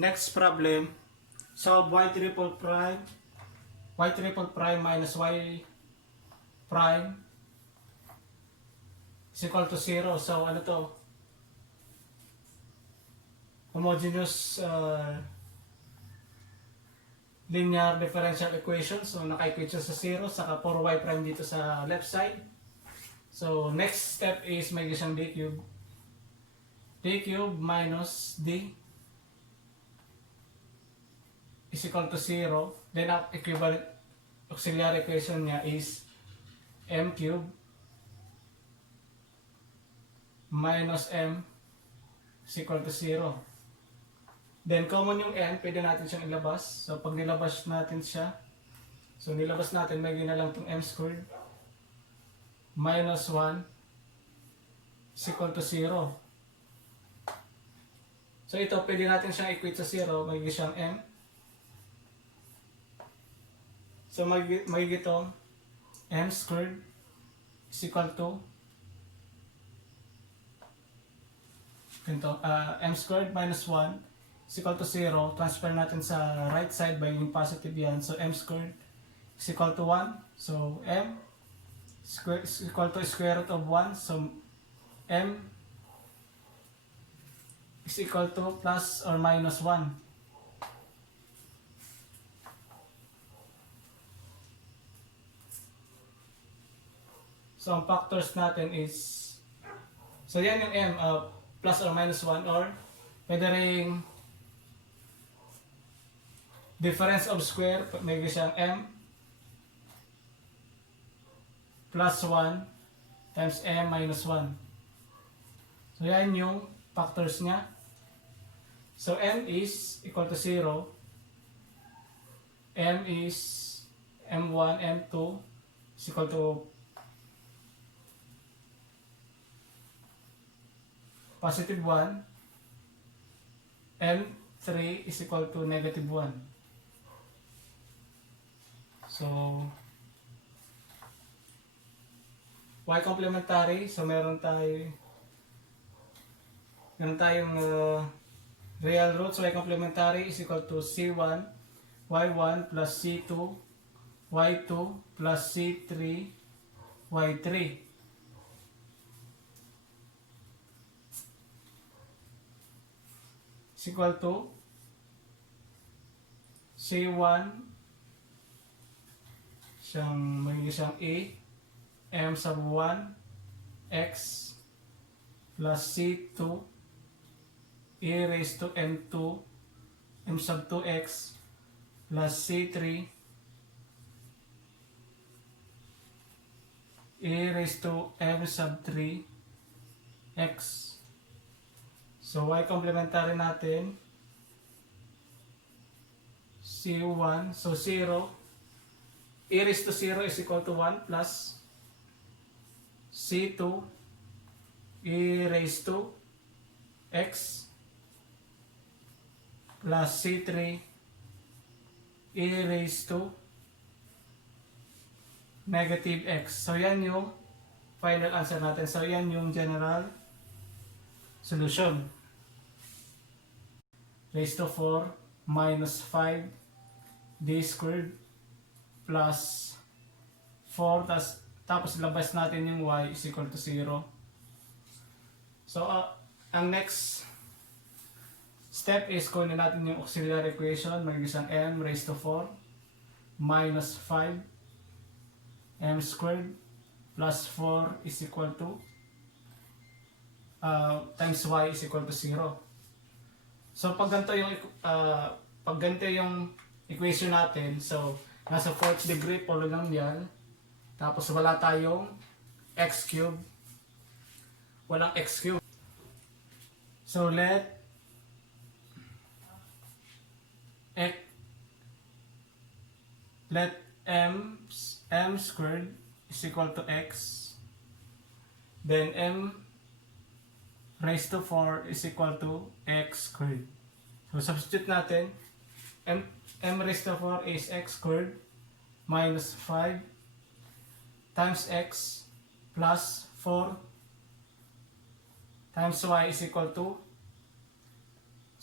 Next problem, solve y triple prime minus y prime is equal to 0. So ano to? Homogeneous linear differential equation. So naka-equate siya sa 0, saka 4y prime dito sa left side. So next step is may siyang d cube. D cube minus d is equal to 0. Then ang equivalent auxiliary equation niya is m cube minus m is equal to 0. Then common yung n, pwede natin siyang ilabas. So pag nilabas natin siya, so nilabas natin, may na lang itong m squared minus 1 is equal to 0. So ito, pwede natin siyang equate sa 0, may siyang m. So may itong m squared is equal to m squared minus 1 is equal to 0. Transfer natin sa right side by yung positive yan. So m squared is equal to 1. So m squared is equal to square root of 1. So m is equal to plus or minus 1. So ang factors natin is, so yan yung m, plus or minus 1, or pwede ring difference of square, may siyang m plus 1 times m minus 1. So yan yung factors niya. So m is equal to 0. M is m1, m2 is equal to positive 1. M3 is equal to negative 1. So y complementary, so meron tayong real roots. Y complementary is equal to c1 y1 plus c2 y2 plus c3 y3. Is equal to c1 magiging siyang a m sub 1 x plus c2 e raised to m2 m sub 2x plus c3 e raised to m sub 3 x. So y complementary natin c1, so 0, e raised to 0 is equal to 1 plus c2 e raised to x plus c3 e raised to negative x. So yan yung final answer natin. So yan yung general solution. Raised to 4 minus 5 d squared plus 4 tapos labas natin yung y is equal to 0. So ang next step is kunin natin yung auxiliary equation. Magiging m raised to 4 minus 5 m squared plus 4 is equal to times y is equal to 0. So pag ganito yung equation natin, so nasa 4th degree polynomial, tapos wala tayong x cube, walang x cube. So let m squared is equal to x, then m raised to 4 is equal to x squared. So substitute natin, m raised to 4 is x squared minus 5 times x plus 4 times y is equal to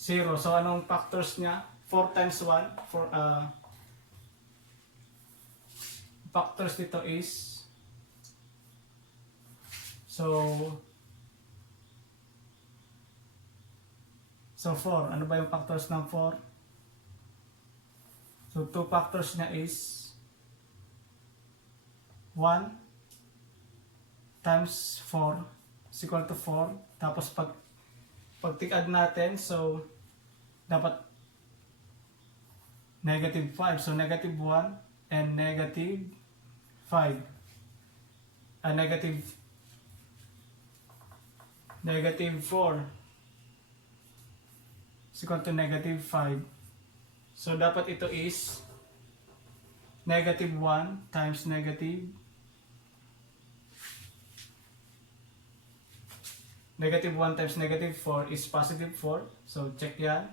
0. So anong factors niya? 4 times 1. Factors dito is so 4. Ano ba yung factors ng 4? So 2 factors niya is 1 times 4 is equal to 4. Tapos pag tig-add natin, so dapat negative 5. So negative 1 and negative 5. Negative 4 is equal to negative 5. So dapat ito is negative 1 times negative 1 times negative 4 is positive 4. So check yan.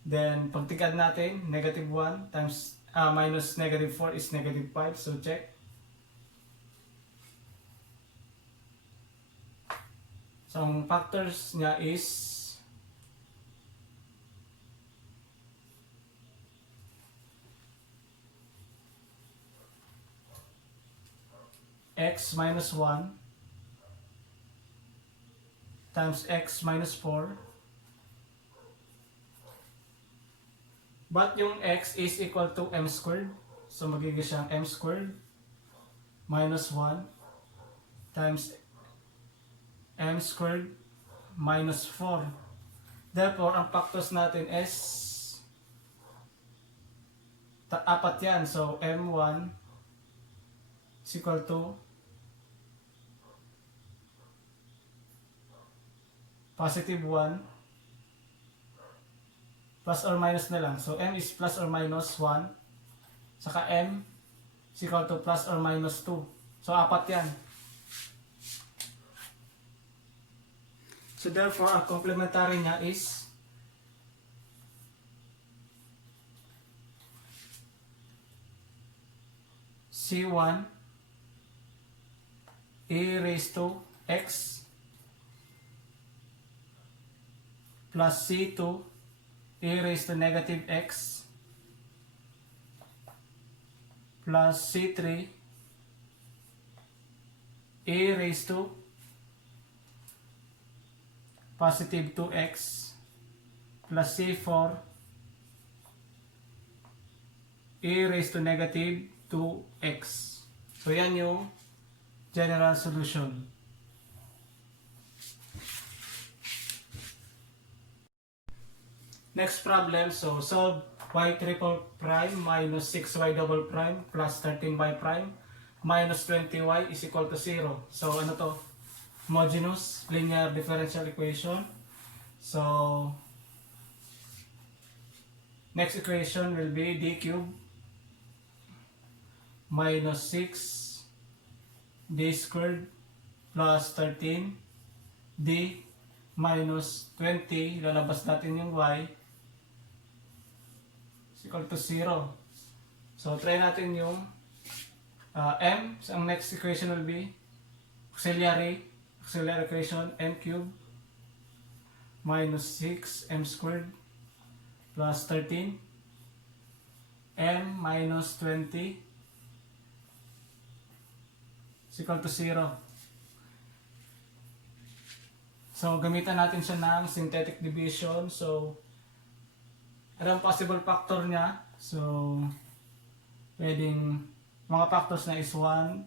Then pag tig-add natin, negative 1 times minus negative 4 is negative 5. So check. So ang factors niya is x minus 1 times x minus 4. But yung x is equal to m squared. So magiging siyang m squared minus 1 times m squared minus 4. Therefore, ang factors natin is apat yan. So m1 is equal to positive 1 plus or minus na lang. So m is plus or minus 1. Saka m is equal to plus or minus 2. So apat yan. So therefore, ang complementary niya is C1 e raised to x plus C2 e raised to negative x plus C3 e raised to positive 2x plus C4 e raised to negative 2x. So yan yung general solution. Next problem, so solve y triple prime minus 6y double prime plus 13y prime minus 20y is equal to 0. So ano to? Homogeneous linear differential equation. So next equation will be d cubed minus 6 d squared plus 13 d minus 20. Lalabas natin yung y is equal to 0. So try natin yung m. So ang next equation will be auxiliary equation m cubed minus 6 m squared plus 13 m minus 20 is equal to 0. So gamitan natin siya ng synthetic division. So ano ang possible factor niya? So pwedeng mga factors na is 1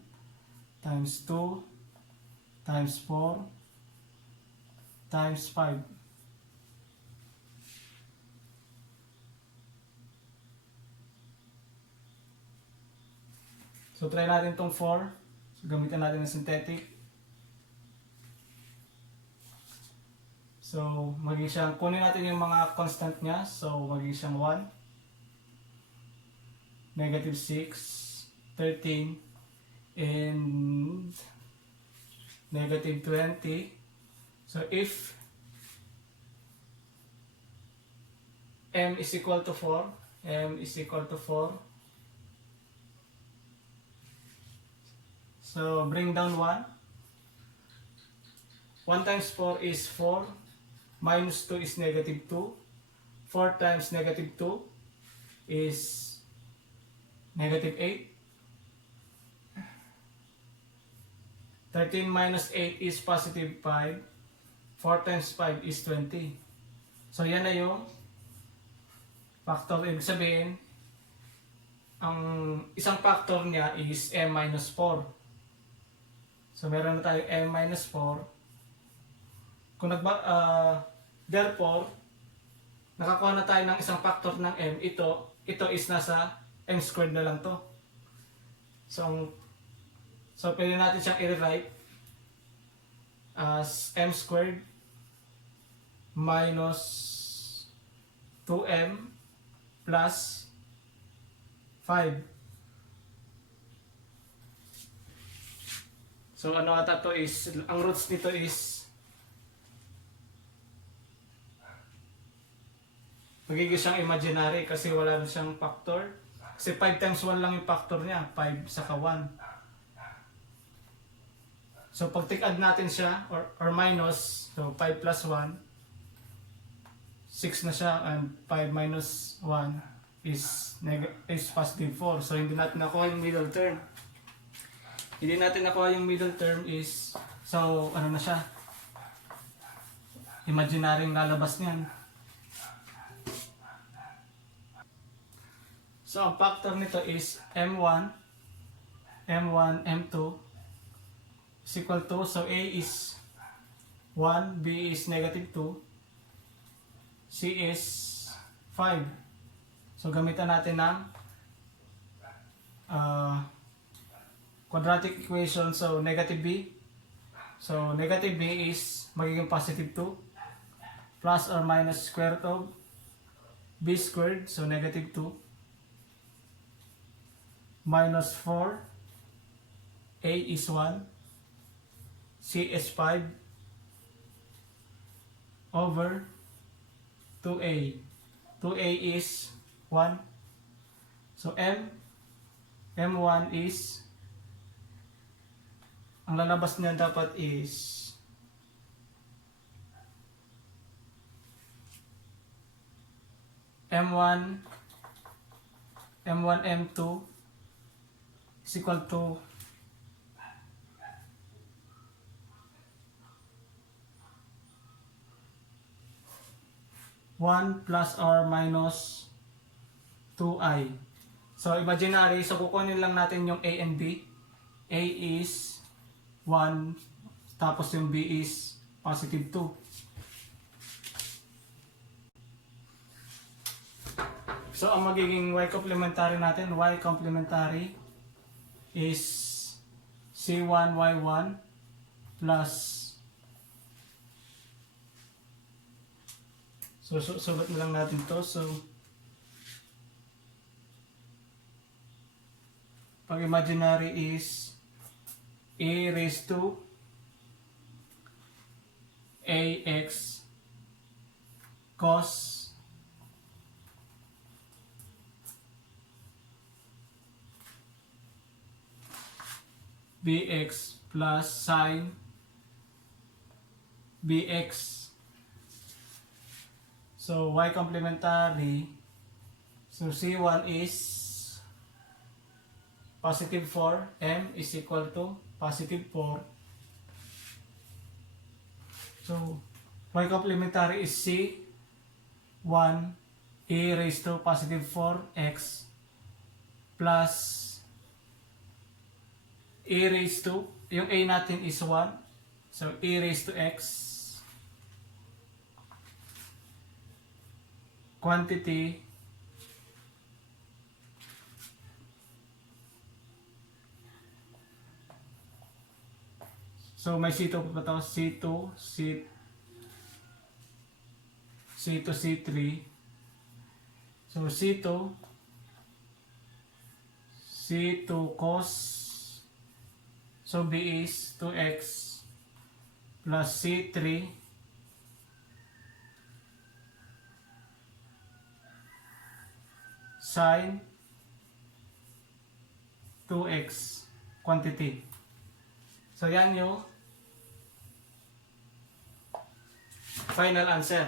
times 2 times 4 times 5. So try natin tong 4. So gamitan natin ng synthetic. So magiging siyang, kunin natin yung mga constant niya. So magiging siyang 1, negative 6, 13, and negative 20. So if m is equal to 4, so bring down 1. 1 times 4 is 4, minus 2 is negative 2, 4 times negative 2 is negative 8. 13 minus 8 is positive 5. 4 times 5 is 20. So yan na yung factor. Ibig sabihin, ang isang factor niya is m minus 4. So meron na tayo m minus 4. Kung therefore, nakakuha na tayo ng isang factor ng m. Ito is nasa m squared na lang to. So pwede natin siyang i-rewrite as m squared minus 2m plus 5. So ano ata to is, ang roots nito is magiging siyang imaginary kasi wala na siyang factor. Kasi 5 times 1 lang yung factor niya, 5 saka 1. So pag take-add natin siya or minus, so 5 plus 1, 6 na siya, and 5 minus 1 is positive 4. So hindi natin nakuha yung middle term. Hindi natin nakuha yung middle term is, so ano na siya? Imaginary yung lalabas niyan. So ang factor nito is m1, m2 is equal to, so A is 1, B is negative 2, C is 5. So gamitan natin ng quadratic equation. So negative B. So negative B is magiging positive 2 plus or minus square root of B squared. So negative 2 minus 4. A is 1. C is 5 over 2A. 2A is 1. So M1 is, ang lalabas niya dapat is M1 M2 is equal to 1 plus or minus 2i. So imaginary, so kukunin lang natin yung A and B. A is 1, tapos yung B is positive 2. So ang magiging y complementary natin, y complementary is C1y1 plus, so sulat na lang natin to. So pag imaginary is a raised to ax cos bx plus sin bx. So y complementary, so C1 is positive 4, m is equal to positive 4. So y complementary is C1 a raised to positive 4x plus a raised to, yung a natin is 1, so a raised to x quantity so may C2 pa ito, C2, C3. So C2 cos, so B is 2x plus C3 sin 2x quantity. So yan yung final answer.